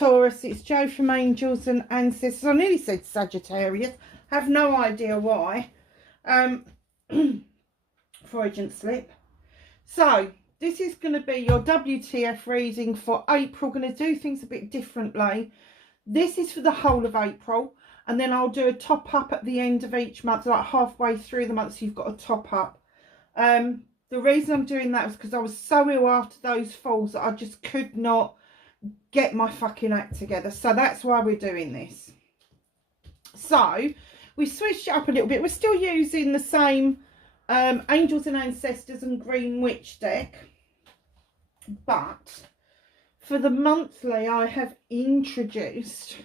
Taurus. It's Jo from Angels and Ancestors. I nearly said Sagittarius. Have no idea why. Freudian slip. So this is going to be your WTF reading for April. Going to do things a bit differently. This is for the whole of April, and then I'll do a top up at the end of each month, like halfway through the month, so you've got a top up. The reason I'm doing that was because I was so ill after those falls that I just could not get my fucking act together. So that's why we're doing this. So we switched it up a little bit. We're still using the same Angels and Ancestors and Green Witch deck, but for the monthly I have introduced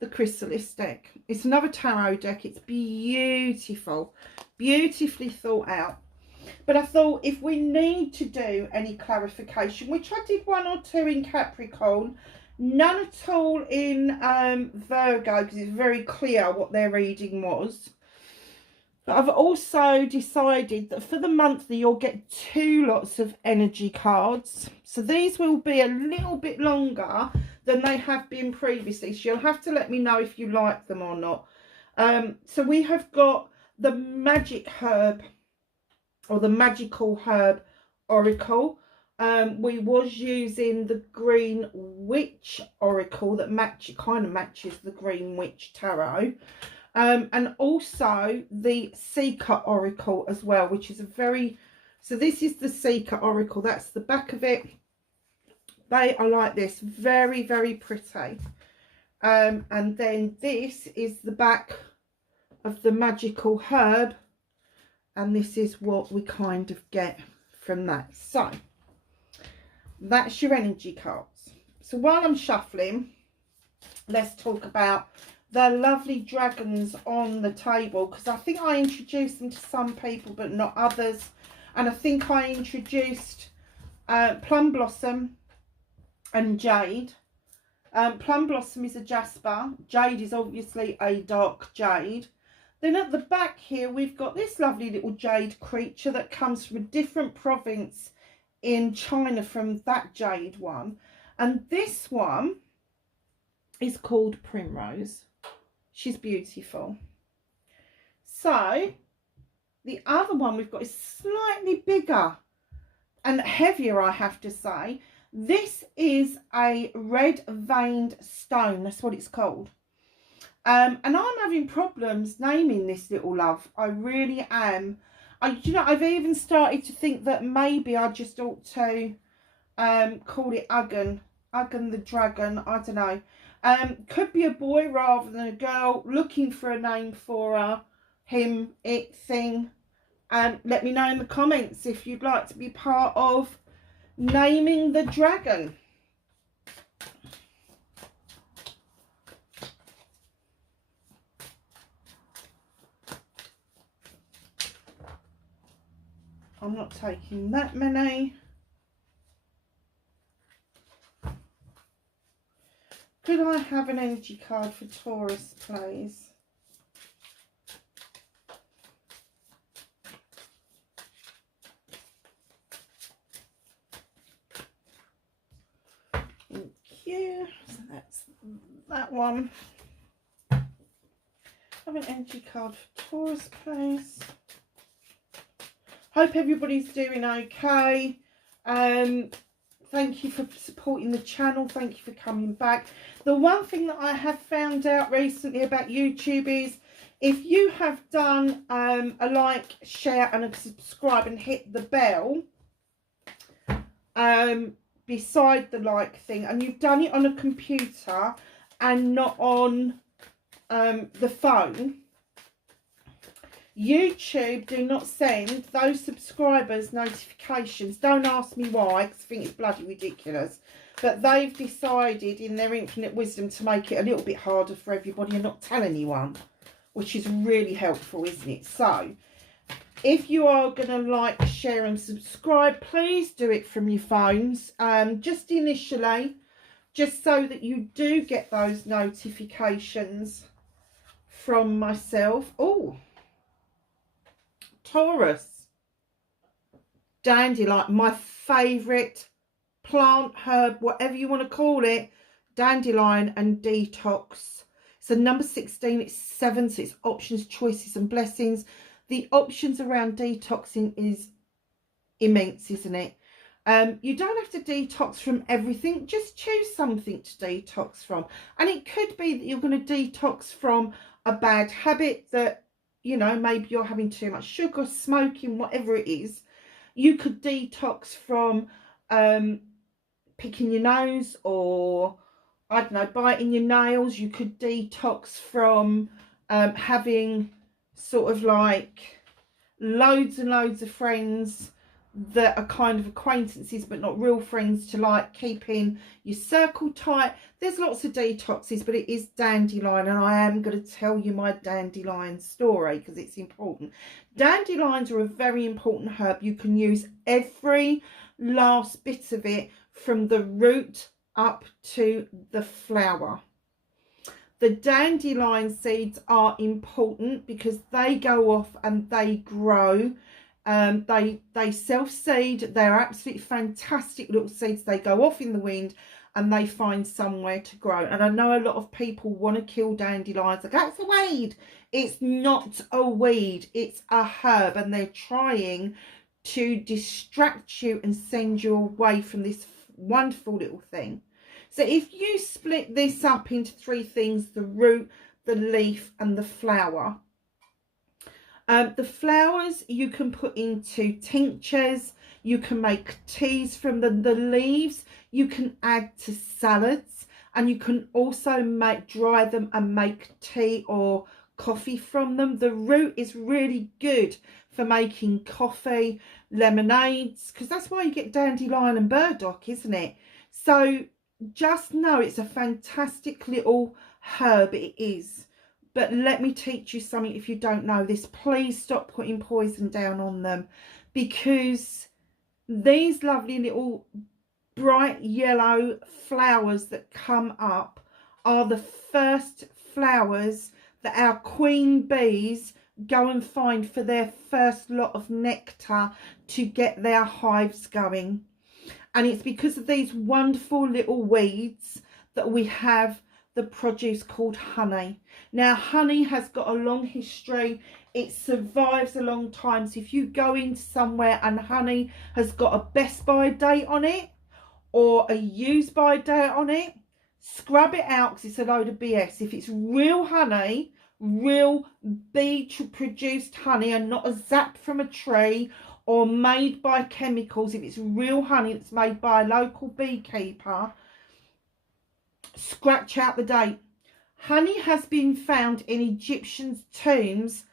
the Chrysalis deck. It's another tarot deck. It's beautiful, beautifully thought out. But I thought if we need to do any clarification, which I did 1 or 2 in Capricorn, none at all in Virgo, because it's very clear what their reading was. But I've also decided that for the monthly you'll get 2 lots of energy cards. So these will be a little bit longer than they have been previously. So you'll have to let me know if you like them or not. So we have got the Magic Herb, or the Magical Herb Oracle. We was using the Green Witch Oracle that kind of matches the Green Witch Tarot. And also the Seeker Oracle as well, which is a very... So this is the Seeker Oracle. That's the back of it. They are like this. Very, very pretty. And then this is the back of the Magical Herb. And this is what we kind of get from that. So that's your energy cards. So while I'm shuffling, let's talk about the lovely dragons on the table, because I think I introduced them to some people but not others. And I think I introduced Plum Blossom and Jade. Plum Blossom is a jasper. Jade is obviously a dark jade. Then at the back here, we've got this lovely little jade creature that comes from a different province in China from that jade one. And this one is called Primrose. She's beautiful. So the other one we've got is slightly bigger and heavier, I have to say. This is a red veined stone. That's what it's called. And I'm having problems naming this little love. I really am. You know, I've even started to think that maybe I just ought to call it Uggan the dragon. I don't know. Could be a boy rather than a girl. Looking for a name for her, him, it, thing. Let me know in the comments if you'd like to be part of naming the dragon. I'm not taking that many. Could I have an energy card for Taurus, please? Thank you. So that's that one. Have an energy card for Taurus, please. Hope everybody's doing okay. Thank you for supporting the channel. Thank you for coming back. The one thing that I have found out recently about YouTube is if you have done a like, share and a subscribe and hit the bell beside the like thing, and you've done it on a computer and not on the phone, YouTube do not send those subscribers notifications. Don't ask me why, because I think it's bloody ridiculous. But they've decided in their infinite wisdom to make it a little bit harder for everybody and not tell anyone, which is really helpful, isn't it? So if you are going to like, share and subscribe, please do it from your phones, just initially, just so that you do get those notifications from myself. Oh, Taurus, Dandelion, my favourite plant, herb, whatever you want to call it. Dandelion and detox. So number 16, it's 7, so it's options, choices and blessings. The options around detoxing is immense, isn't it? You don't have to detox from everything, just choose something to detox from. And it could be that you're going to detox from a bad habit that, you know, maybe you're having too much sugar, smoking, whatever it is. You could detox from picking your nose, or I don't know, biting your nails. You could detox from having sort of like loads and loads of friends that are kind of acquaintances but not real friends, to like keeping your circle tight. There's lots of detoxes, but it is dandelion, and I am going to tell you my dandelion story because it's important. Dandelions are a very important herb. You can use every last bit of it from the root up to the flower. The dandelion seeds are important because they go off and they grow. They self-seed. They're absolutely fantastic little seeds. They go off in the wind and they find somewhere to grow. And I know a lot of people want to kill dandelions. Like, that's a weed. It's not a weed. It's a herb, and they're trying to distract you and send you away from this wonderful little thing. So if you split this up into 3 things, the root, the leaf and the flower. The flowers you can put into tinctures, you can make teas from them. The leaves you can add to salads, and you can also dry them and make tea or coffee from them. The root is really good for making coffee, lemonades, because that's why you get dandelion and burdock, isn't it? So just know it's a fantastic little herb, it is. But let me teach you something if you don't know this. Please stop putting poison down on them, because these lovely little bright yellow flowers that come up are the first flowers that our queen bees go and find for their first lot of nectar to get their hives going. And it's because of these wonderful little weeds that we have the produce called honey. Now, honey has got a long history. It survives a long time. So if you go into somewhere and honey has got a best by date on it or a use by date on it, scrub it out, because it's a load of BS. If it's real honey, real bee produced honey, and not a zap from a tree or made by chemicals, if it's real honey that's made by a local beekeeper, scratch out the date. Honey has been found in Egyptian tombs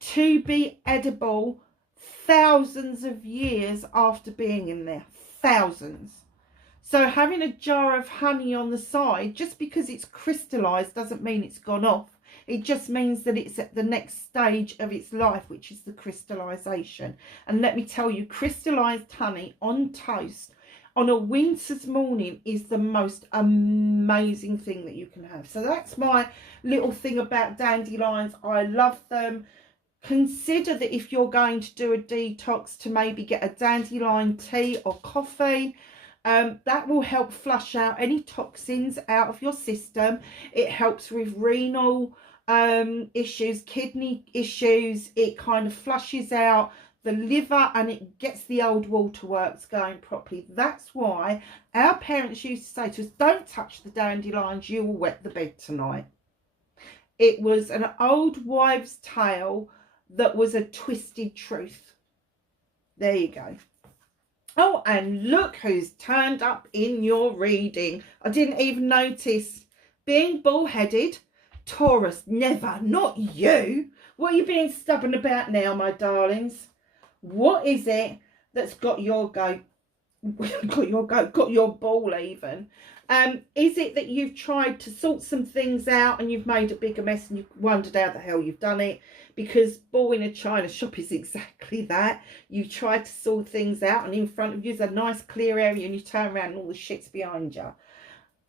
to be edible thousands of years after being in there. Thousands. So having a jar of honey on the side, just because it's crystallized, doesn't mean it's gone off. It just means that it's at the next stage of its life, which is the crystallization. And let me tell you, crystallized honey on toast on a winter's morning is the most amazing thing that you can have. So that's my little thing about dandelions. I love them. Consider that if you're going to do a detox, to maybe get a dandelion tea or coffee. That will help flush out any toxins out of your system. It helps with renal issues, kidney issues. It kind of flushes out the liver and it gets the old waterworks going properly. That's why our parents used to say to us, don't touch the dandelions, you will wet the bed tonight. It was an old wives' tale that was a twisted truth. There you go. Oh, and look who's turned up in your reading. I didn't even notice. Being bullheaded, Taurus, never, not you. What are you being stubborn about now, my darlings? What is it that's got your goat? Got your ball even? Is it that you've tried to sort some things out and you've made a bigger mess and you've wondered how the hell you've done it? Because ball in a china shop is exactly that. You try to sort things out and in front of you is a nice clear area and you turn around and all the shit's behind you.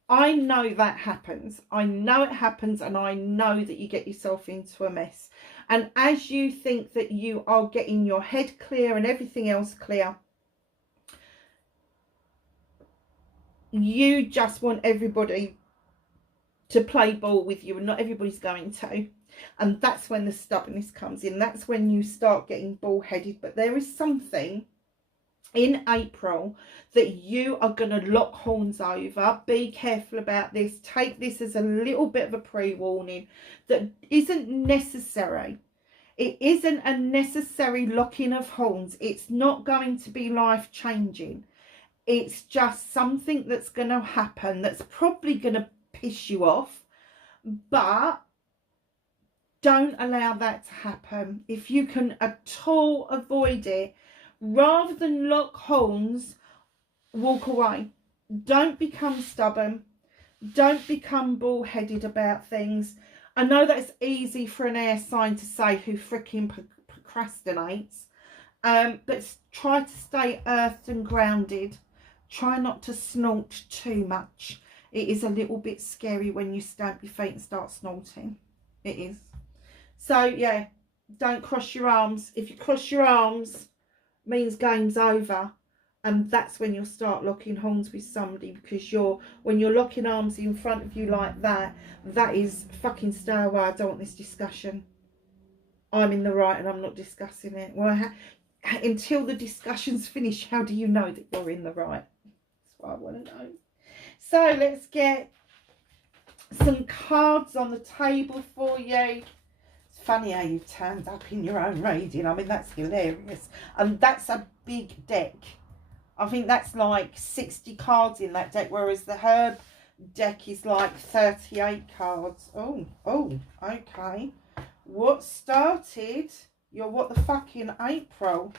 I know that happens. I know it happens, and I know that you get yourself into a mess. And as you think that you are getting your head clear and everything else clear, you just want everybody to play ball with you, and not everybody's going to. And that's when the stubbornness comes in. That's when you start getting bullheaded. But there is something in April that you are going to lock horns over. Be careful about this. Take this as a little bit of a pre-warning that isn't necessary. It isn't a necessary locking of horns. It's not going to be life-changing. It's just something that's going to happen that's probably going to piss you off. But don't allow that to happen. If you can at all avoid it, rather than lock horns, walk away. Don't become stubborn. Don't become bullheaded about things. I know that's easy for an air sign to say who freaking procrastinates. But try to stay earthed and grounded. Try not to snort too much. It is a little bit scary when you stamp your feet and start snorting. It is. So, yeah, don't cross your arms. If you cross your arms, means game's over. And that's when you'll start locking horns with somebody, because when you're locking arms in front of you like that, that is fucking stay away. I don't want this discussion. I'm in the right and I'm not discussing it. Well, until the discussion's finished, how do you know that you're in the right? That's what I want to know. So let's get some cards on the table for you. It's funny how you turned up in your own reading. I mean, that's hilarious. And that's a big deck. I think that's like 60 cards in that deck, whereas the herb deck is like 38 cards. Oh, okay. What started your what the fuck in April?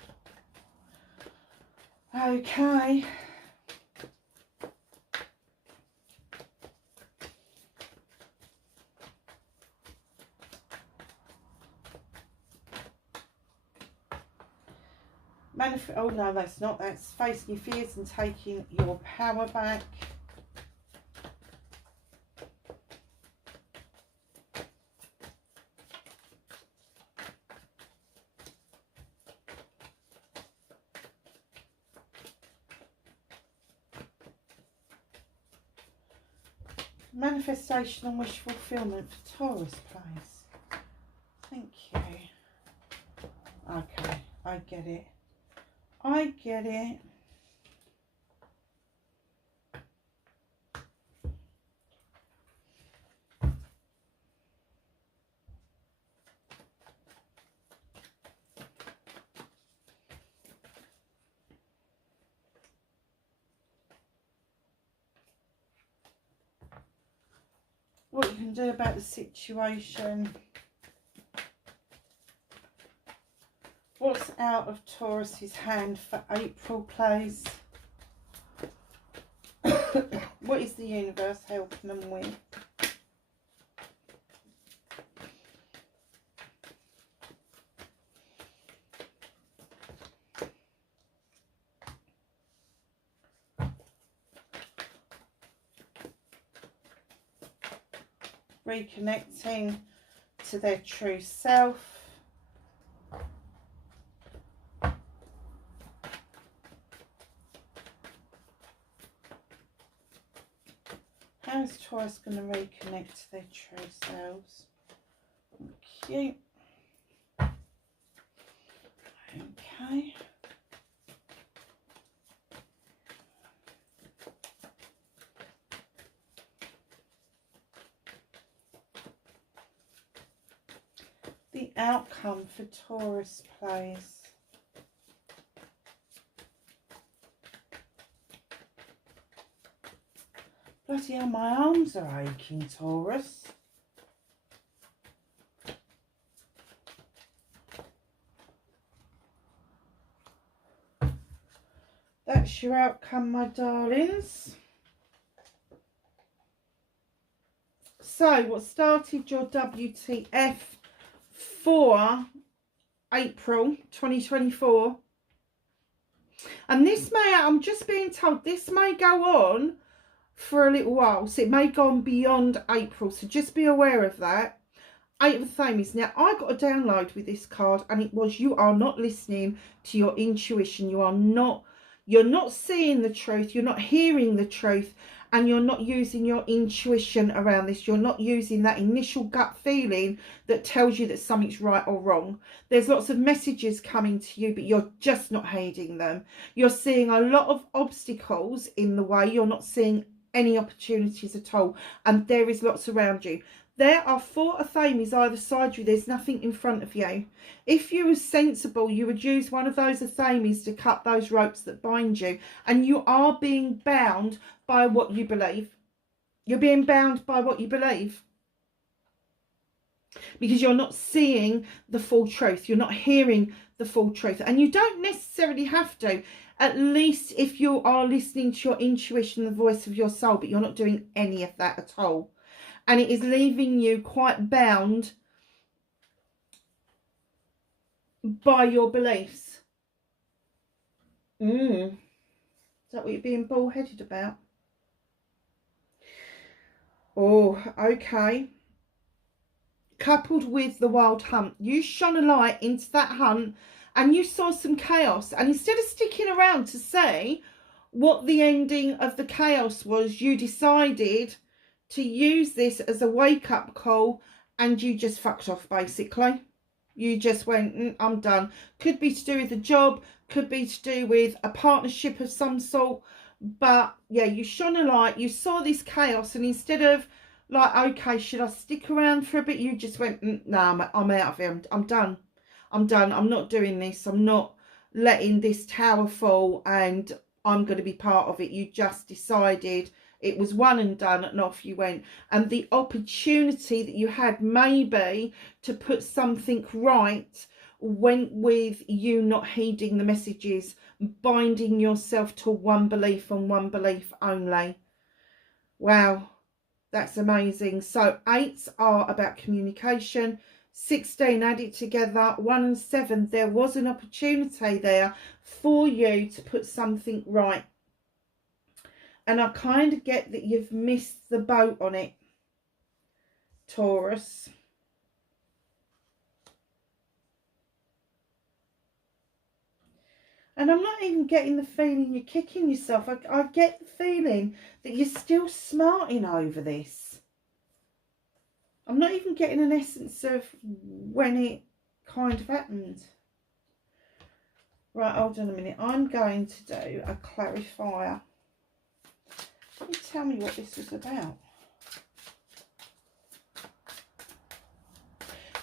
Okay. Oh no, that's not. That's facing your fears and taking your power back. Manifestation and wish fulfillment for Taurus, please. Thank you. Okay, I get it. I get it. What you can do about the situation. What's out of Taurus's hand for April, please? What is the universe helping them with? Reconnecting to their true self. How is Taurus going to reconnect to their true selves? Cute. Okay. The outcome for Taurus, please. Bloody hell, my arms are aching, Taurus. That's your outcome, my darlings. So, what started your WTF for April 2024? And this may, I'm just being told, this may go on for a little while, so it may go on beyond April, so just be aware of that. Eight of Thames. Now I got a download with this card, and it was, you are not listening to your intuition, you're not seeing the truth, you're not hearing the truth, and you're not using your intuition around this. You're not using that initial gut feeling that tells you that something's right or wrong. There's lots of messages coming to you, but you're just not heeding them. You're seeing a lot of obstacles in the way. You're not seeing any opportunities at all, and there is lots around you. There are 4 Athames either side of you. There's nothing in front of you. If you were sensible, you would use one of those Athames to cut those ropes that bind you. And you are being bound by what you believe. You're being bound by what you believe. Because you're not seeing the full truth. You're not hearing the full truth. And you don't necessarily have to. At least if you are listening to your intuition, the voice of your soul. But you're not doing any of that at all. And it is leaving you quite bound by your beliefs. Is that what you're being bullheaded about? Oh, okay. Coupled with the wild hunt, you shone a light into that hunt and you saw some chaos. And instead of sticking around to say what the ending of the chaos was, you decided to use this as a wake-up call, and you just fucked off, basically. You just went, I'm done. Could be to do with a job, could be to do with a partnership of some sort, but yeah, you shone a light, you saw this chaos, and instead of like, okay, should I stick around for a bit, you just went, no, I'm out of here, I'm done. I'm done, I'm not doing this, I'm not letting this tower fall, and I'm going to be part of it. You just decided it was one and done, and off you went. And the opportunity that you had maybe to put something right went with you not heeding the messages, binding yourself to one belief and one belief only. Wow, that's amazing. So 8s are about communication. 16, add it together, 1 and 7. There was an opportunity there for you to put something right. And I kind of get that you've missed the boat on it, Taurus. And I'm not even getting the feeling you're kicking yourself. I get the feeling that you're still smarting over this. I'm not even getting an essence of when it kind of happened. Right, hold on a minute. I'm going to do a clarifier. Can you tell me what this was about?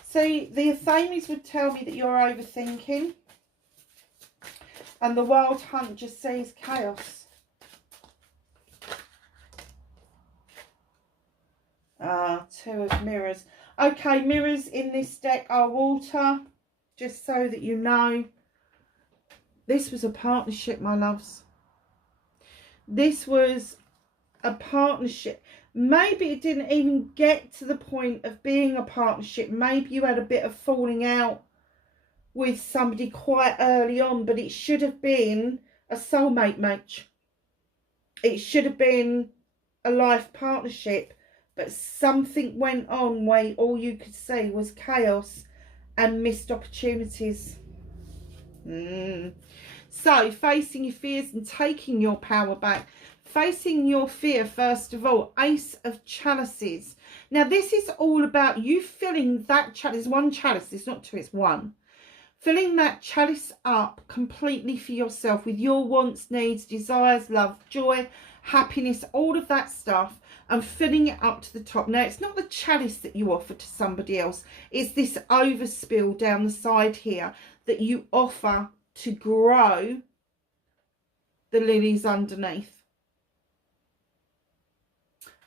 See, the Athames would tell me that you're overthinking. And the wild hunt just says chaos. Ah, 2 of mirrors. Okay, mirrors in this deck are water. Just so that you know. This was a partnership, my loves. This was a partnership. Maybe it didn't even get to the point of being a partnership. Maybe you had a bit of falling out with somebody quite early on, but it should have been a soulmate match. It should have been a life partnership, but something went on where all you could see was chaos and missed opportunities. So facing your fears and taking your power back. Facing your fear, first of all, Ace of Chalices. Now, this is all about you filling that chalice. One chalice, it's not 2, it's 1. Filling that chalice up completely for yourself with your wants, needs, desires, love, joy, happiness, all of that stuff, and filling it up to the top. Now, it's not the chalice that you offer to somebody else. It's this overspill down the side here that you offer to grow the lilies underneath.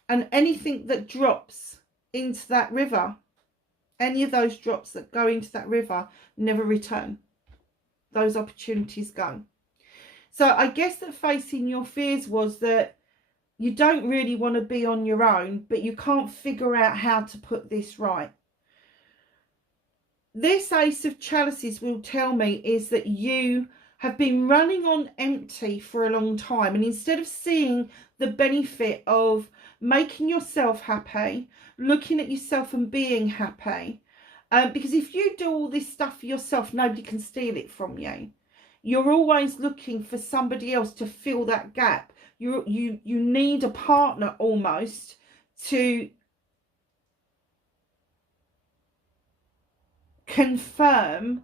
And anything that drops into that river, any of those drops that go into that river, never return. Those opportunities go. So I guess that facing your fears was that you don't really want to be on your own, but you can't figure out how to put this right. This Ace of Chalices will tell me is that you have been running on empty for a long time, and instead of seeing the benefit of making yourself happy, looking at yourself and being happy, because if you do all this stuff for yourself, nobody can steal it from you. You're always looking for somebody else to fill that gap. You need a partner almost to confirm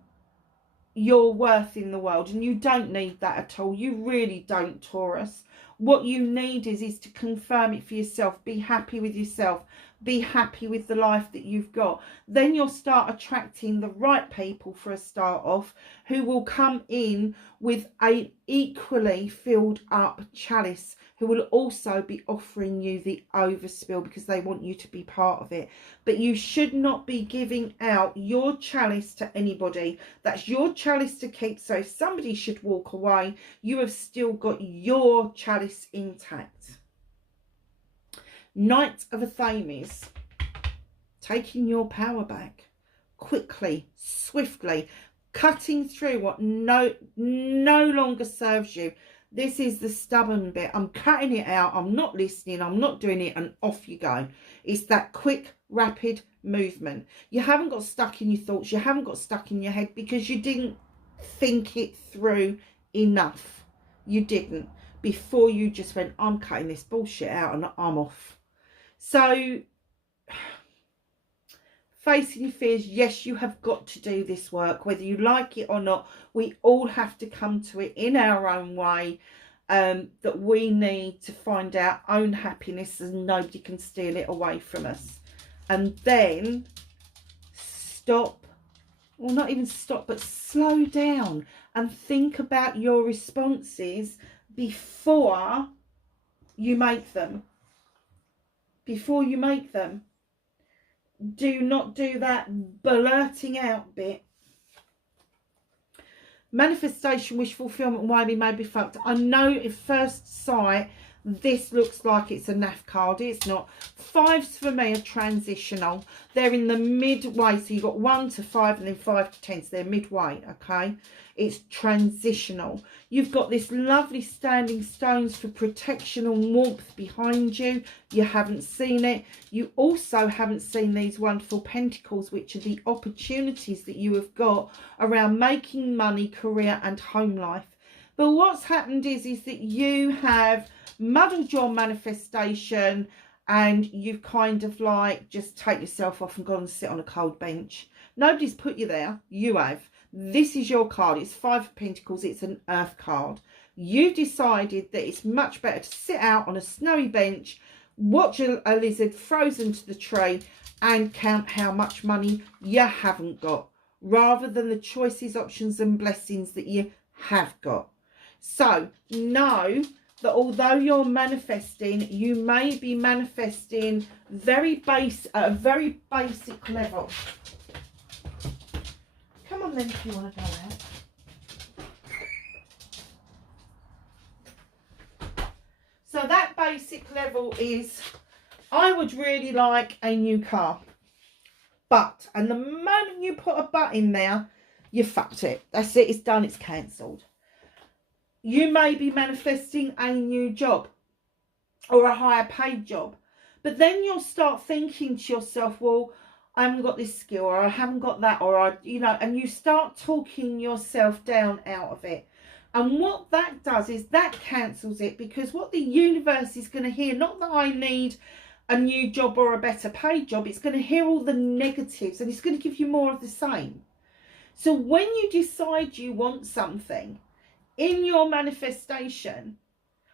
your worth in the world, and you don't need that at all. You really don't, Taurus. What you need is to confirm it for yourself. Be happy with yourself. Be happy with the life that you've got. Then you'll start attracting the right people for a start off, who will come in with a equally filled up chalice, who will also be offering you the overspill because they want you to be part of it. But you should not be giving out your chalice to anybody. That's your chalice to keep. So if somebody should walk away, you have still got your chalice intact. Knight of Affirmations, taking your power back quickly, swiftly, cutting through what no longer serves you. This is the stubborn bit. I'm cutting it out. I'm not listening. I'm not doing it, and off you go. It's that quick, rapid movement. You haven't got stuck in your thoughts. You haven't got stuck in your head because you didn't think it through enough. You didn't. Before you just went, I'm cutting this bullshit out and I'm off. So, facing your fears, yes, you have got to do this work, whether you like it or not. We all have to come to it in our own way, that we need to find our own happiness, and nobody can steal it away from us. And then stop, well, not even stop, but slow down and think about your responses before you make them. Before you make them. Do not do that blurting out bit. Manifestation, wish fulfillment, why we may be fucked. I know at first sight this looks like it's a naff card. It's not. Fives for me are transitional. They're in the midway. So you've got 1 to 5 and then 5 to 10. So they're midway, okay? It's transitional. You've got this lovely standing stones for protection and warmth behind you. You haven't seen it. You also haven't seen these wonderful pentacles, which are the opportunities that you have got around making money, career and home life. But what's happened is that you have muddled your manifestation, and you've kind of like just take yourself off and gone and sit on a cold bench. Nobody's put you there. You have. This is your card. It's 5 of Pentacles. It's an earth card. You decided that it's much better to sit out on a snowy bench, watch a lizard frozen to the tree, and count how much money you haven't got, rather than the choices, options and blessings that you have got. So know that although you're manifesting, you may be manifesting at a very basic level. Come on then, if you want to go out. So that basic level is, I would really like a new car. But, and the moment you put a but in there, you fucked it. That's it, it's done, it's cancelled. You may be manifesting a new job or a higher paid job. But then you'll start thinking to yourself, well, I haven't got this skill, or I haven't got that, or and you start talking yourself down out of it. And what that does is that cancels it, because what the universe is going to hear, not that I need a new job or a better paid job, it's going to hear all the negatives, and it's going to give you more of the same. So when you decide you want something in your manifestation,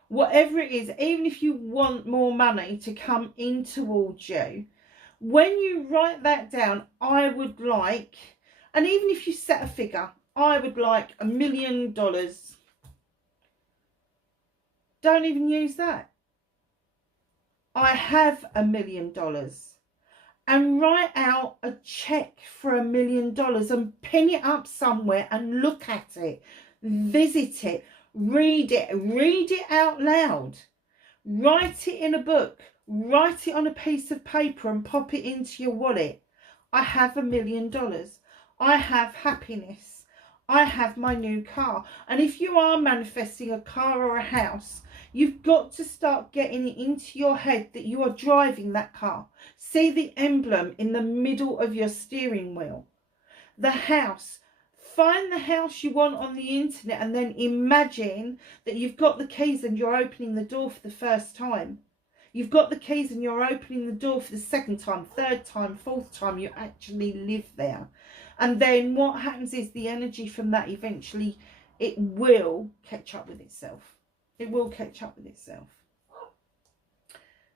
whatever it is, even if you want more money to come in towards you, when you write that down, I would like, and even if you set a figure, I would like $1 million. Don't even use that. I have $1 million. And write out a check for $1 million and pin it up somewhere and look at it. Visit it. Read it out loud. Write it in a book. Write it on a piece of paper and pop it into your wallet. I have $1 million. I have happiness. I have my new car. And if you are manifesting a car or a house, you've got to start getting it into your head that you are driving that car. See the emblem in the middle of your steering wheel. The house. Find the house you want on the internet and then imagine that you've got the keys and you're opening the door for the first time. You've got the keys and you're opening the door for the second time, third time, fourth time. You actually live there. And then what happens is the energy from that eventually, it will catch up with itself. It will catch up with itself.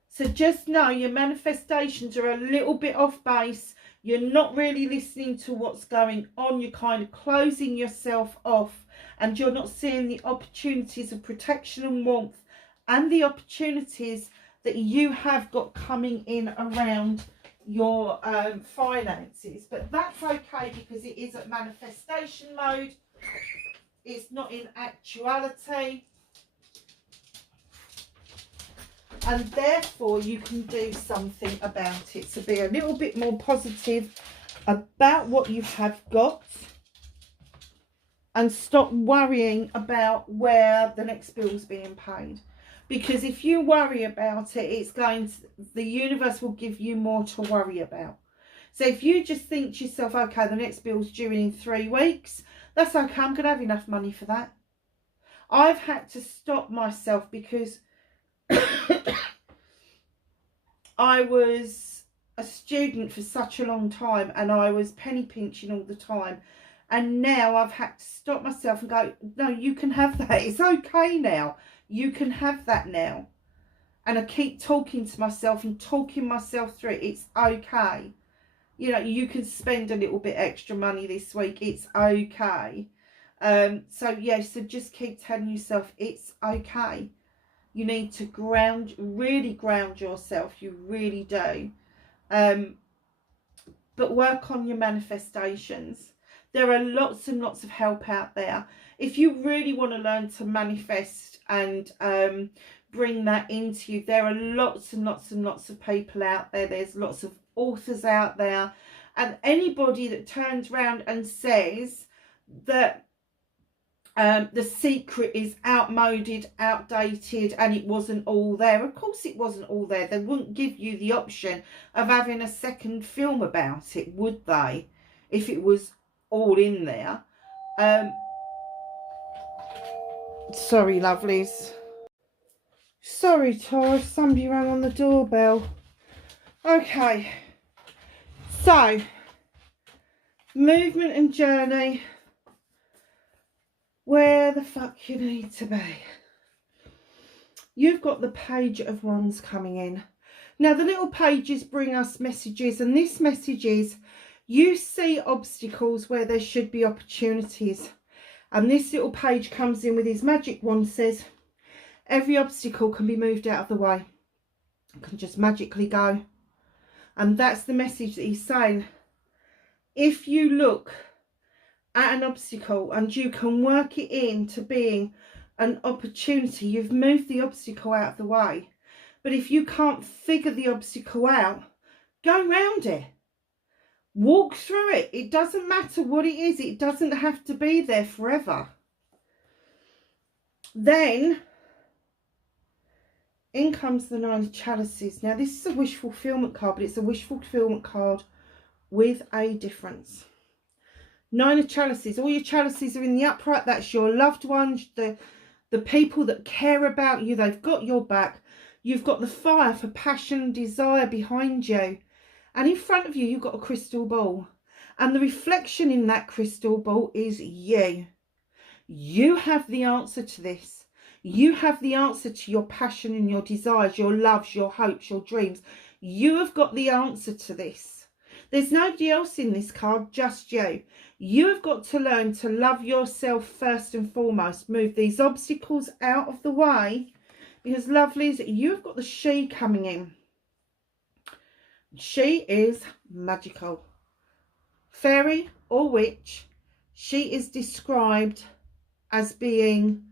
So just know your manifestations are a little bit off base. You're not really listening to what's going on. You're kind of closing yourself off and you're not seeing the opportunities of protection and warmth and the opportunities that you have got coming in around your finances. But that's okay because it is at manifestation mode. It's not in actuality. And therefore you can do something about it. So be a little bit more positive about what you have got. And stop worrying about where the next bill's being paid. Because if you worry about it, it's going to, the universe will give you more to worry about. So if you just think to yourself, okay, the next bill's due in 3 weeks, that's okay, I'm going to have enough money for that. I've had to stop myself because I was a student for such a long time and I was penny pinching all the time. And now I've had to stop myself and go, no, you can have that. It's okay now. You can have that now. And I keep talking to myself and talking myself through it. It's okay. You know, you can spend a little bit extra money this week. It's okay. So just keep telling yourself it's okay. You need to really ground yourself. You really do. But work on your manifestations. There are lots and lots of help out there. If you really want to learn to manifest and bring that into you, there are lots and lots and lots of people out there. There's lots of authors out there. And anybody that turns around and says that the secret is outmoded, outdated, and it wasn't all there. Of course it wasn't all there. They wouldn't give you the option of having a second film about it, would they? If it was all in there. Sorry, lovelies. Sorry, Taurus. Somebody rang on the doorbell. Okay. So, movement and journey. Where the fuck you need to be. You've got the Page of Wands coming in. Now, the little pages bring us messages, and this message is, you see obstacles where there should be opportunities. And this little page comes in with his magic wand, says, every obstacle can be moved out of the way. It can just magically go. And that's the message that he's saying. If you look at an obstacle and you can work it into being an opportunity, you've moved the obstacle out of the way. But if you can't figure the obstacle out, go round it. Walk through it. It doesn't matter what it is. It doesn't have to be there forever. Then, in comes the Nine of Chalices. Now, this is a wish fulfillment card, but it's a wish fulfillment card with a difference. Nine of Chalices. All your chalices are in the upright. That's your loved ones, the people that care about you. They've got your back. You've got the fire for passion and desire behind you. And in front of you, you've got a crystal ball. And the reflection in that crystal ball is you. You have the answer to this. You have the answer to your passion and your desires, your loves, your hopes, your dreams. You have got the answer to this. There's nobody else in this card, just you. You have got to learn to love yourself first and foremost. Move these obstacles out of the way. Because, lovelies, you've got the she coming in. She is magical. Fairy or witch. She is described as being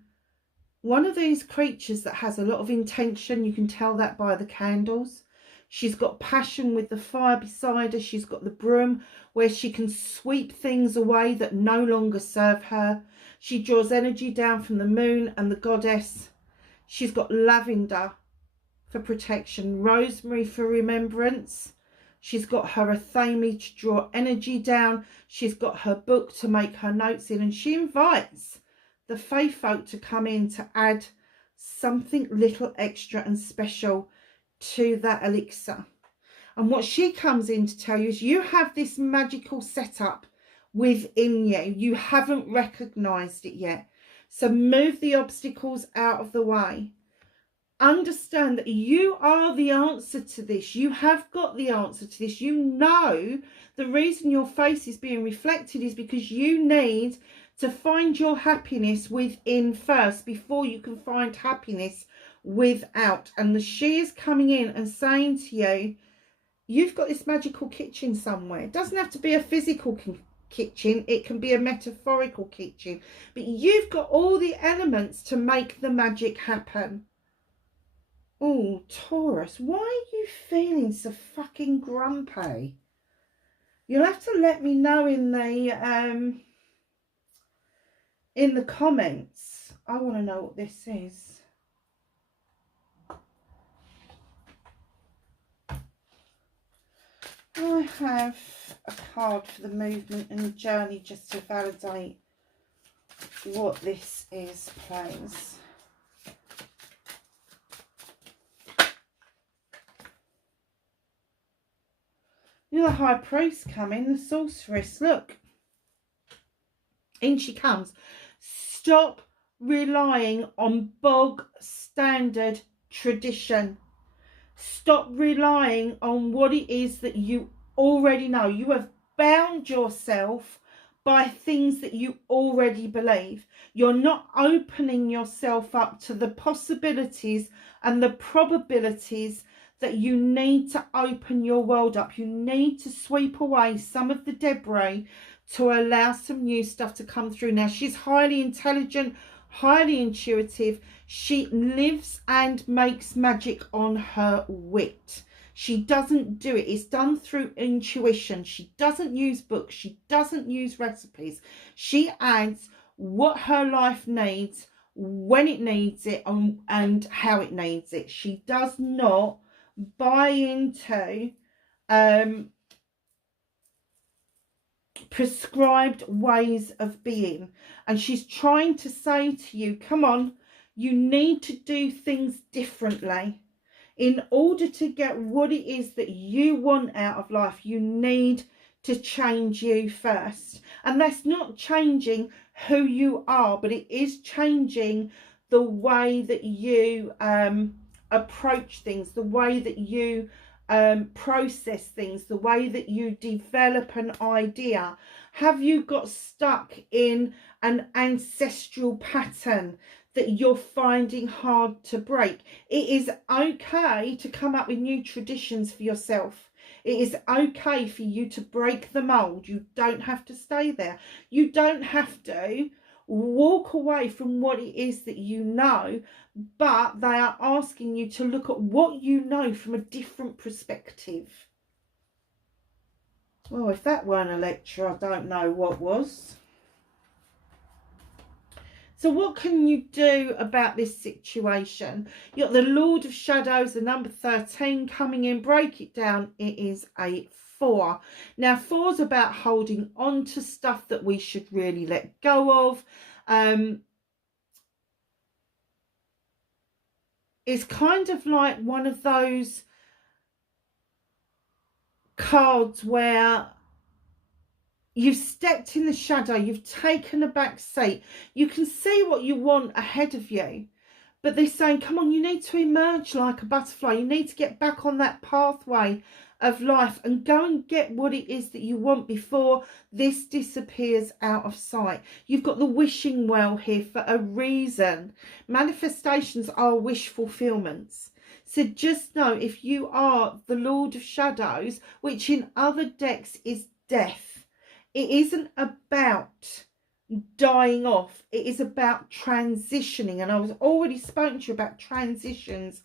one of these creatures that has a lot of intention. You can tell that by the candles. She's got passion with the fire beside her. She's got the broom where she can sweep things away that no longer serve her. She draws energy down from the moon and the goddess. She's got lavender for protection, rosemary for remembrance, She's got her athame to draw energy down. She's got her book to make her notes in. And she invites the fae folk to come in to add something little extra and special to that elixir. And what she comes in to tell you is you have this magical setup within you. You haven't recognized it yet. So move the obstacles out of the way. Understand that you are the answer to this. You have got the answer to this. You know the reason your face is being reflected is because you need to find your happiness within first before you can find happiness without. And the she is coming in and saying to you, you've got this magical kitchen somewhere. It doesn't have to be a physical kitchen. It can be a metaphorical kitchen. But you've got all the elements to make the magic happen. Oh, Taurus, why are you feeling so fucking grumpy? You'll have to let me know in the comments. I want to know what this is. I have a card for the movement and the journey just to validate what this is, please. You know, the High Priest coming, the Sorceress, look. In she comes. Stop relying on bog standard tradition. Stop relying on what it is that you already know. You have bound yourself by things that you already believe. You're not opening yourself up to the possibilities and the probabilities that you need to open your world up. You need to sweep away some of the debris to allow some new stuff to come through. Now, she's highly intelligent, highly intuitive. She lives and makes magic on her wit. She doesn't do it. It's done through intuition. She doesn't use books. She doesn't use recipes. She adds what her life needs, when it needs it, and how it needs it. She does not buy into prescribed ways of being. And she's trying to say to you, come on, you need to do things differently. In order to get what it is that you want out of life, you need to change you first. And that's not changing who you are, but it is changing the way that you approach things, the way that you process things, the way that you develop an idea. Have you got stuck in an ancestral pattern that you're finding hard to break? It is okay to come up with new traditions for yourself. It is okay for you to break the mold. You don't have to stay there. You don't have to walk away from what it is that you know, but they are asking you to look at what you know from a different perspective. Well, if that weren't a lecture, I don't know what was. So what can you do about this situation? You've got the Lord of Shadows, the number 13 coming in. Break it down. It is a 4. Now, 4 is about holding on to stuff that we should really let go of. It's kind of like one of those cards where you've stepped in the shadow, you've taken a back seat, you can see what you want ahead of you, but they're saying, come on, you need to emerge like a butterfly. You need to get back on that pathway of life and go and get what it is that you want before this disappears out of sight. You've got the wishing well here for a reason. Manifestations are wish fulfillments. So just know, if you are the Lord of Shadows, which in other decks is death, it isn't about dying off. It is about transitioning. And I was already spoken to you about transitions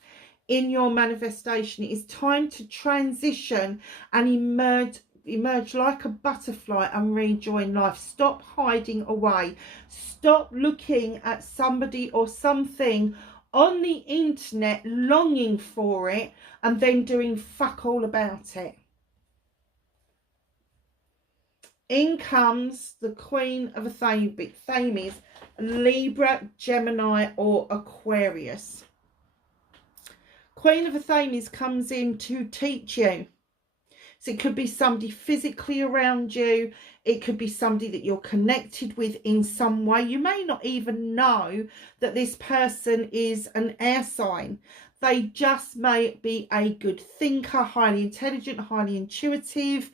in your manifestation. It is time to transition and emerge like a butterfly and rejoin life. Stop hiding away. Stop looking at somebody or something on the internet, longing for it, and then doing fuck all about it. In comes the Queen of Thames, Libra, Gemini or Aquarius. Queen of Thames comes in to teach you. So it could be somebody physically around you. It could be somebody that you're connected with in some way. You may not even know that this person is an air sign. They just may be a good thinker, highly intelligent, highly intuitive.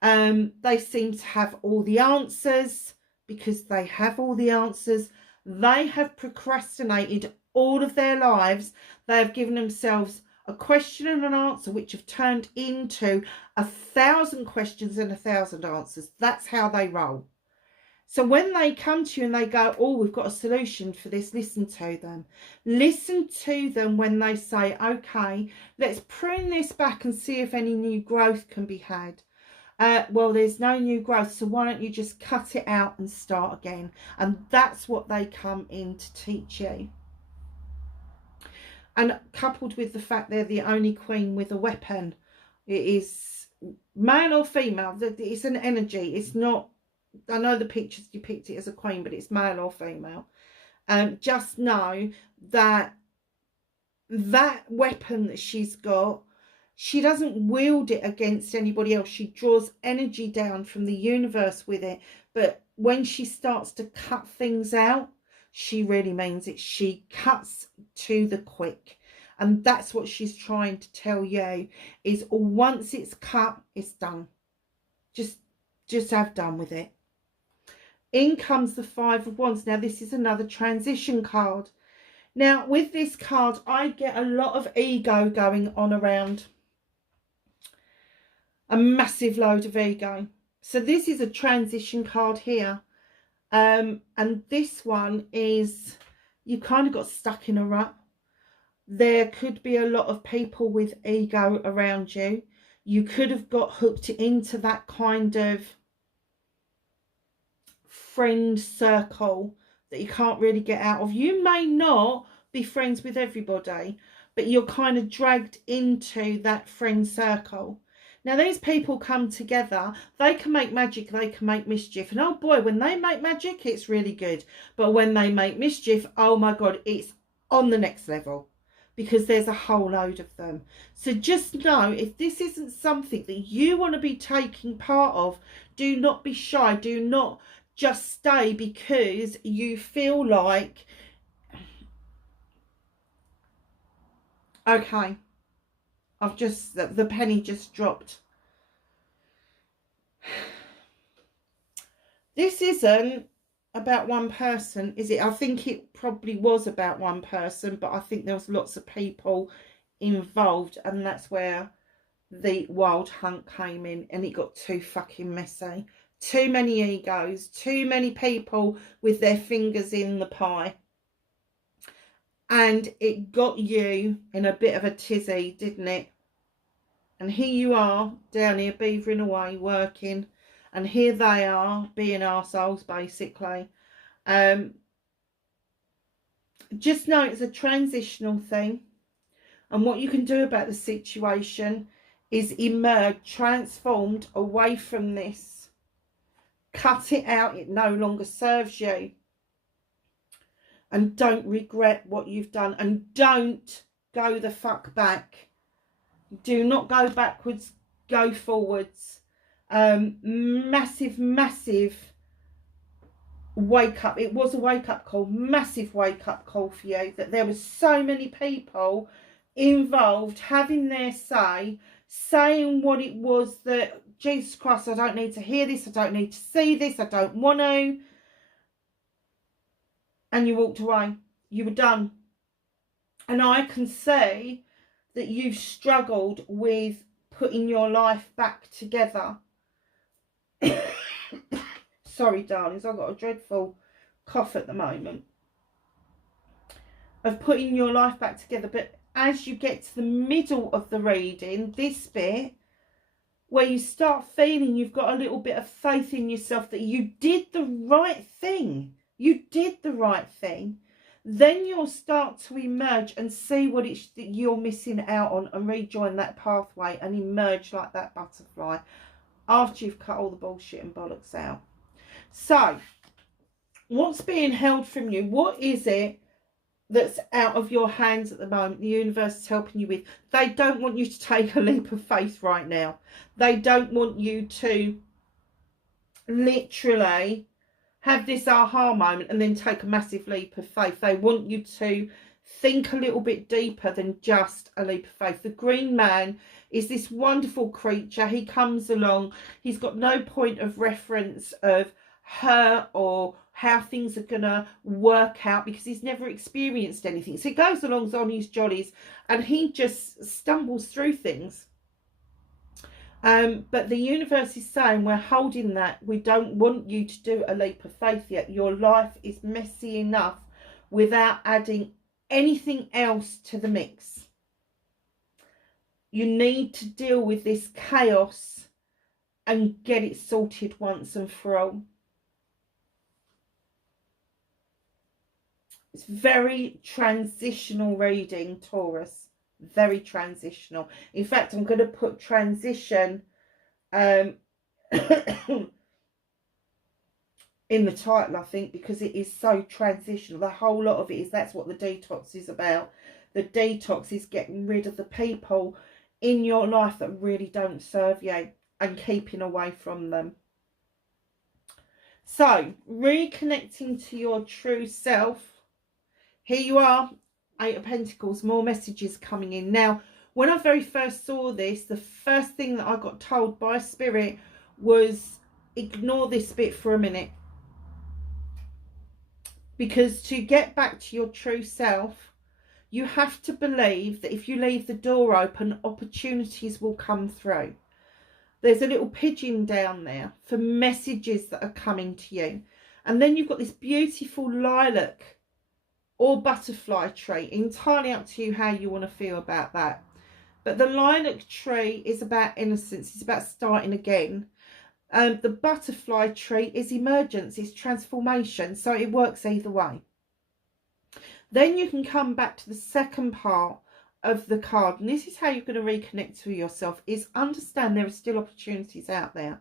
They seem to have all the answers because they have all the answers. They have procrastinated all of their lives. They have given themselves a question and an answer which have turned into 1,000 questions and 1,000 answers. That's how they roll. So when they come to you and they go, oh, we've got a solution for this, listen to them. Listen to them when they say, okay, let's prune this back and see if any new growth can be had. Well, there's no new growth, so why don't you just cut it out and start again? And that's what they come in to teach you. And coupled with the fact they're the only queen with a weapon, it is male or female. It's an energy. It's not, I know the pictures depict it as a queen, but it's male or female. Just know that that weapon that she's got, she doesn't wield it against anybody else. She draws energy down from the universe with it. But when she starts to cut things out, she really means it. She cuts to the quick. And that's what she's trying to tell you, is once it's cut, it's done. Just have done with it. In comes the Five of Wands. Now, this is another transition card. Now, with this card, I get a lot of ego going on around. A massive load of ego. So this is a transition card here. And this one is, you kind of got stuck in a rut. There could be a lot of people with ego around you. You could have got hooked into that kind of friend circle that you can't really get out of. You may not be friends with everybody, but you're kind of dragged into that friend circle. Now, these people come together. They can make magic, they can make mischief. And oh boy, when they make magic, it's really good. But when they make mischief, oh my God, it's on the next level. Because there's a whole load of them. So just know, if this isn't something that you want to be taking part of, do not be shy. Do not just stay because you feel like, okay, I've just, the penny just dropped. This isn't about one person, is it? I think it probably was about one person, but I think there was lots of people involved, and that's where the wild hunt came in, and it got too fucking messy. Too many egos, too many people with their fingers in the pie. And it got you in a bit of a tizzy, didn't it? And here you are, down here, beavering away, working. And here they are, being arseholes, basically. Just know it's a transitional thing. And what you can do about the situation is emerge, transformed away from this. Cut it out. It no longer serves you. And don't regret what you've done. And don't go the fuck back. Do not go backwards, go forwards. Massive wake up. It was a wake up call, massive wake up call for you, that there was so many people involved having their say, saying what it was that, Jesus Christ, I don't need to hear this, I don't need to see this, I don't want to. And you walked away. You were done. And I can see that you've struggled with putting your life back together. Sorry, darlings, I've got a dreadful cough at the moment. Of putting your life back together. But as you get to the middle of the reading, this bit, where you start feeling you've got a little bit of faith in yourself that you did the right thing. You did the right thing. Then you'll start to emerge and see what it's that you're missing out on, and rejoin that pathway and emerge like that butterfly. after you've cut all the bullshit and bollocks out. So, what's being held from you? What is it that's out of your hands at the moment the universe is helping you with? They don't want you to take a leap of faith right now. They don't want you to literally have this aha moment and then take a massive leap of faith. They want you to think a little bit deeper than just a leap of faith. The green man is this wonderful creature. He comes along. He's got no point of reference of her or how things are going to work out because he's never experienced anything. So he goes along on his jollies and he just stumbles through things. But the universe is saying we're holding that. We don't want you to do a leap of faith yet. Your life is messy enough without adding anything else to the mix. You need to deal with this chaos and get it sorted once and for all. It's very transitional reading, Taurus. Very transitional. In fact, I'm going to put transition in the title, I think, because it is so transitional. The whole lot of it is, that's what the detox is about. The detox is getting rid of the people in your life that really don't serve you and keeping away from them. So, reconnecting to your true self. Here you are. 8 of Pentacles, more messages coming in. Now, when I very first saw this, the first thing that I got told by Spirit was ignore this bit for a minute. Because to get back to your true self, you have to believe that if you leave the door open, opportunities will come through. There's a little pigeon down there for messages that are coming to you. And then you've got this beautiful lilac or butterfly tree, entirely up to you how you want to feel about that. But the lilac tree is about innocence, it's about starting again. The butterfly tree is emergence, it's transformation, so it works either way. Then you can come back to the second part of the card, and this is how you're going to reconnect to yourself, is understand there are still opportunities out there.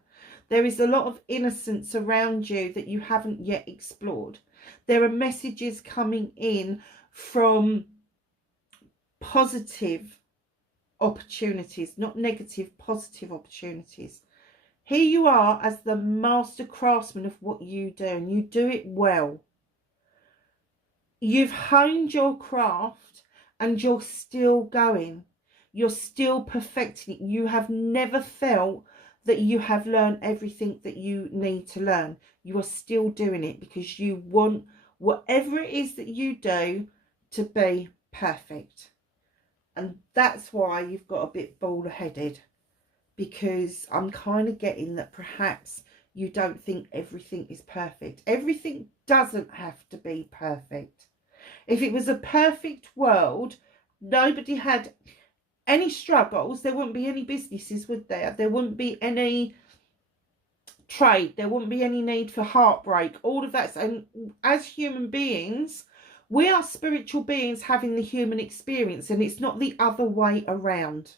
There is a lot of innocence around you that you haven't yet explored. There are messages coming in from positive opportunities, not negative, positive opportunities. Here you are as the master craftsman of what you do, and you do it well. You've honed your craft and you're still going. You're still perfecting it. You have never felt that you have learned everything that you need to learn. You are still doing it because you want whatever it is that you do to be perfect. And that's why you've got a bit bald-headed, because I'm kind of getting that perhaps you don't think everything is perfect. Everything doesn't have to be perfect. If it was a perfect world, nobody had any struggles, there wouldn't be any businesses, would there? There wouldn't be any trade, there wouldn't be any need for heartbreak, all of that. And as human beings, we are spiritual beings having the human experience, and it's not the other way around.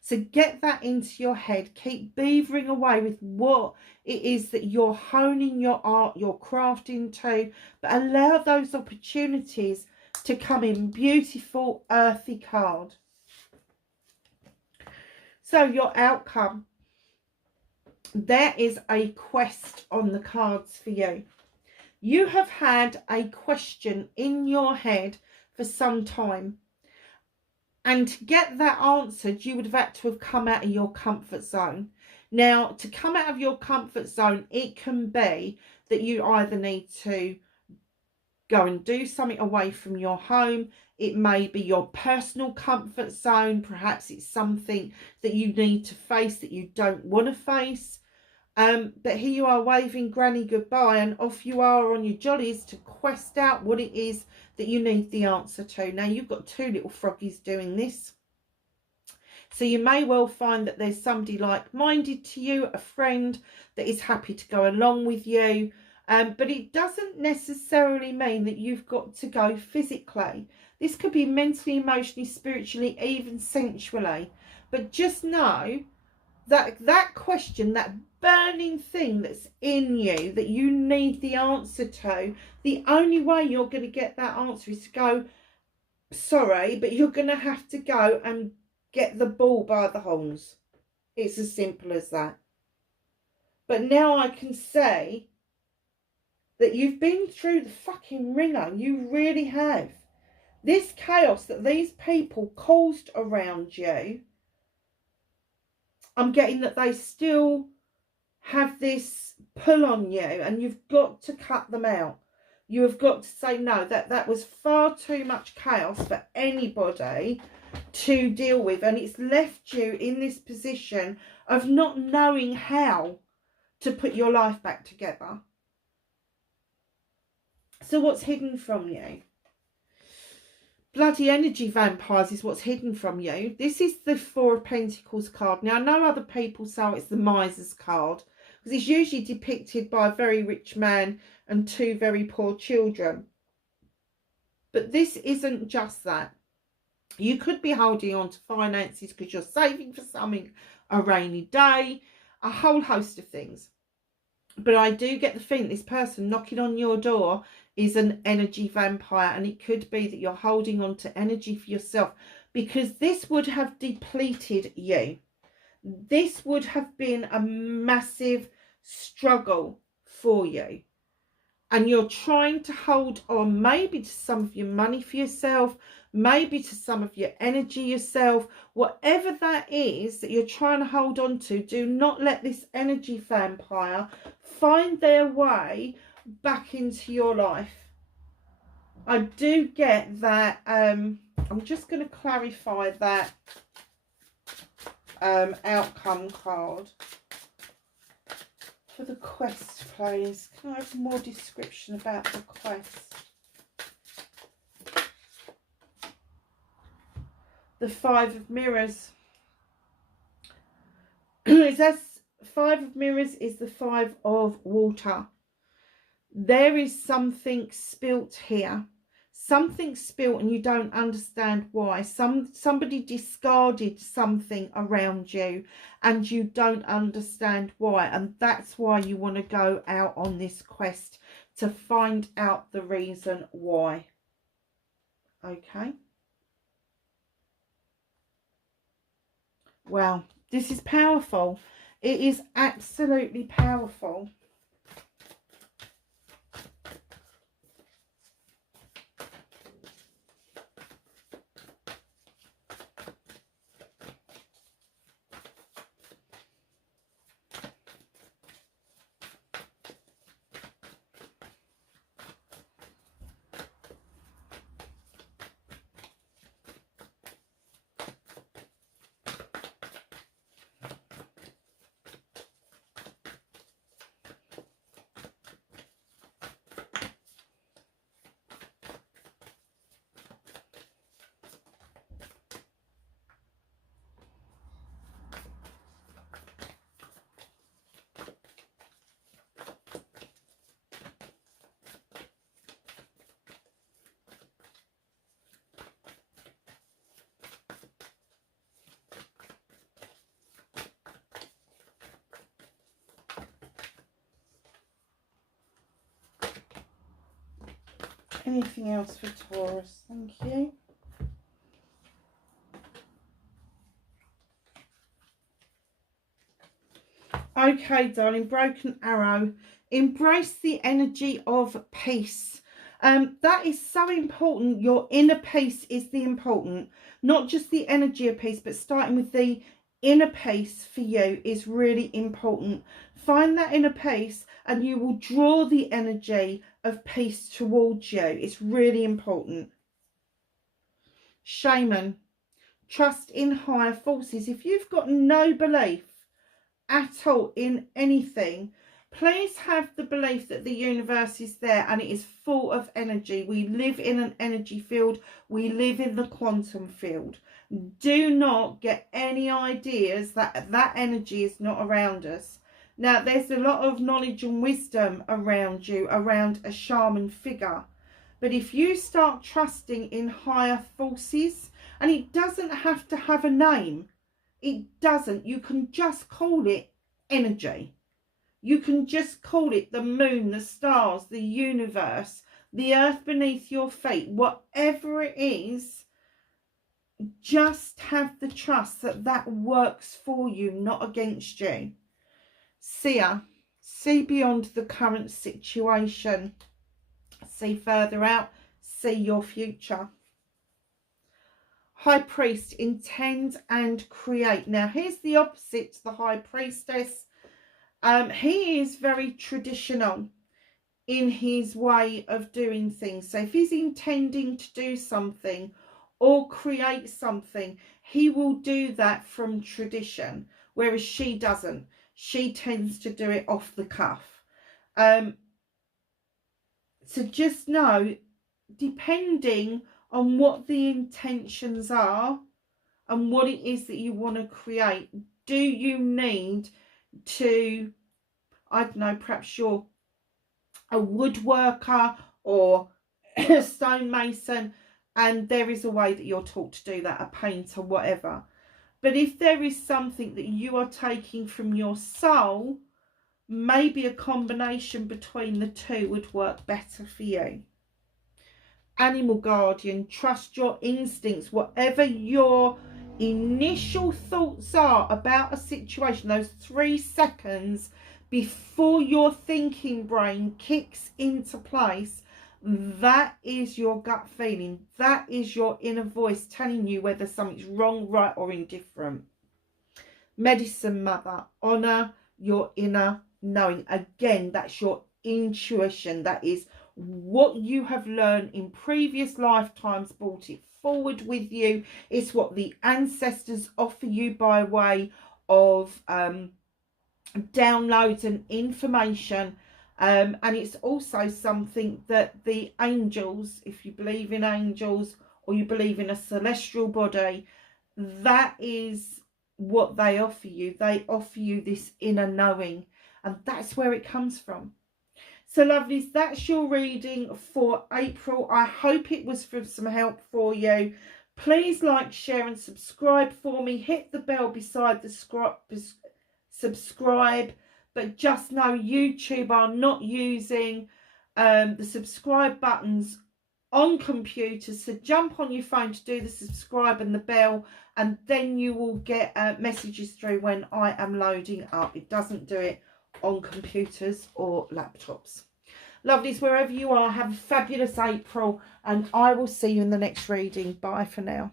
So get that into your head. Keep beavering away with what it is that you're honing your art, your craft into, but allow those opportunities to come in. Beautiful earthy card. So your outcome. There is a quest on the cards for you. You have had a question in your head for some time. And to get that answered, you would have had to have come out of your comfort zone. Now, to come out of your comfort zone, it can be that you either need to go and do something away from your home. It may be your personal comfort zone. Perhaps it's something that you need to face that you don't want to face. But here you are waving granny goodbye, and off you are on your jollies to quest out what it is that you need the answer to. Now, you've got 2 little froggies doing this. So you may well find that there's somebody like-minded to you, a friend that is happy to go along with you. But it doesn't necessarily mean that you've got to go physically. This could be mentally, emotionally, spiritually, even sensually. But just know that question, that burning thing that's in you that you need the answer to, the only way you're going to get that answer is to go, sorry, but you're going to have to go and get the bull by the horns. It's as simple as that. But now I can say that you've been through the fucking ringer. You really have. This chaos that these people caused around you, I'm getting that they still have this pull on you, and you've got to cut them out. You have got to say, no, that was far too much chaos for anybody to deal with. And it's left you in this position of not knowing how to put your life back together. So what's hidden from you? Bloody energy vampires is what's hidden from you. This is the Four of Pentacles card. Now, I know other people say it's the Miser's card, because it's usually depicted by a very rich man and two very poor children. But this isn't just that. You could be holding on to finances because you're saving for something, a rainy day, a whole host of things. But I do get the feeling this person knocking on your door is an energy vampire, and it could be that you're holding on to energy for yourself, because this would have depleted you. This would have been a massive struggle for you, and you're trying to hold on maybe to some of your money for yourself, maybe to some of your energy yourself, whatever that is that you're trying to hold on to. Do not let this energy vampire find their way back into your life. I do get that. I'm just going to clarify that outcome card for the quest, please. Can I have more description about the quest? The Five of Mirrors. It says Five of Mirrors is the Five of Water. There is something spilt here. Something spilt and you don't understand why. Somebody discarded something around you and you don't understand why. And that's why you want to go out on this quest, to find out the reason why. Okay. Wow, this is powerful. It is absolutely powerful. Anything else for Taurus? Thank you. Okay, darling, Broken Arrow. Embrace the energy of peace. That is so important. Your inner peace is the important, not just the energy of peace, but starting with the inner peace for you is really important. Find that inner peace and you will draw the energy of peace towards you. It's really important. Shaman. Trust in higher forces. If you've got no belief at all in anything, please have the belief that the universe is there and it is full of energy. We live in an energy field. We live in the quantum field. Do not get any ideas that that energy is not around us. Now, there's a lot of knowledge and wisdom around you, around a shaman figure. But if you start trusting in higher forces, and it doesn't have to have a name, It doesn't. You can just call it energy. You can just call it the moon, the stars, the universe, the earth beneath your feet, whatever it is. Just have the trust that that works for you, not against you. Seer, see beyond the current situation. See further out. See your future. High Priest, intend and create. Now, here's the opposite to the High Priestess. He is very traditional in his way of doing things. So if he's intending to do something or create something, he will do that from tradition, whereas she doesn't. She tends to do it off the cuff. So just know, depending on what the intentions are and what it is that you want to create, do you need to, I don't know, perhaps you're a woodworker or a stonemason, and there is a way that you're taught to do that, a painter, whatever. But if there is something that you are taking from your soul, maybe a combination between the two would work better for you. Animal guardian, trust your instincts. Whatever your initial thoughts are about a situation, those 3 seconds before your thinking brain kicks into place, that is your gut feeling. That is your inner voice telling you whether something's wrong, right, or indifferent. Medicine Mother, honor your inner knowing. Again, that's your intuition. That is what you have learned in previous lifetimes, brought it forward with you. It's what the ancestors offer you by way of downloads and information. And it's also something that the angels, if you believe in angels or you believe in a celestial body, that is what they offer you. They offer you this inner knowing, and that's where it comes from. So lovelies, that's your reading for April. I hope it was for some help for you. Please like, share and subscribe for me. Hit the bell beside the subscribe. But just know YouTube are not using the subscribe buttons on computers. So jump on your phone to do the subscribe and the bell, and then you will get messages through when I am loading up. It doesn't do it on computers or laptops. Lovelies, wherever you are, have a fabulous April, and I will see you in the next reading. Bye for now.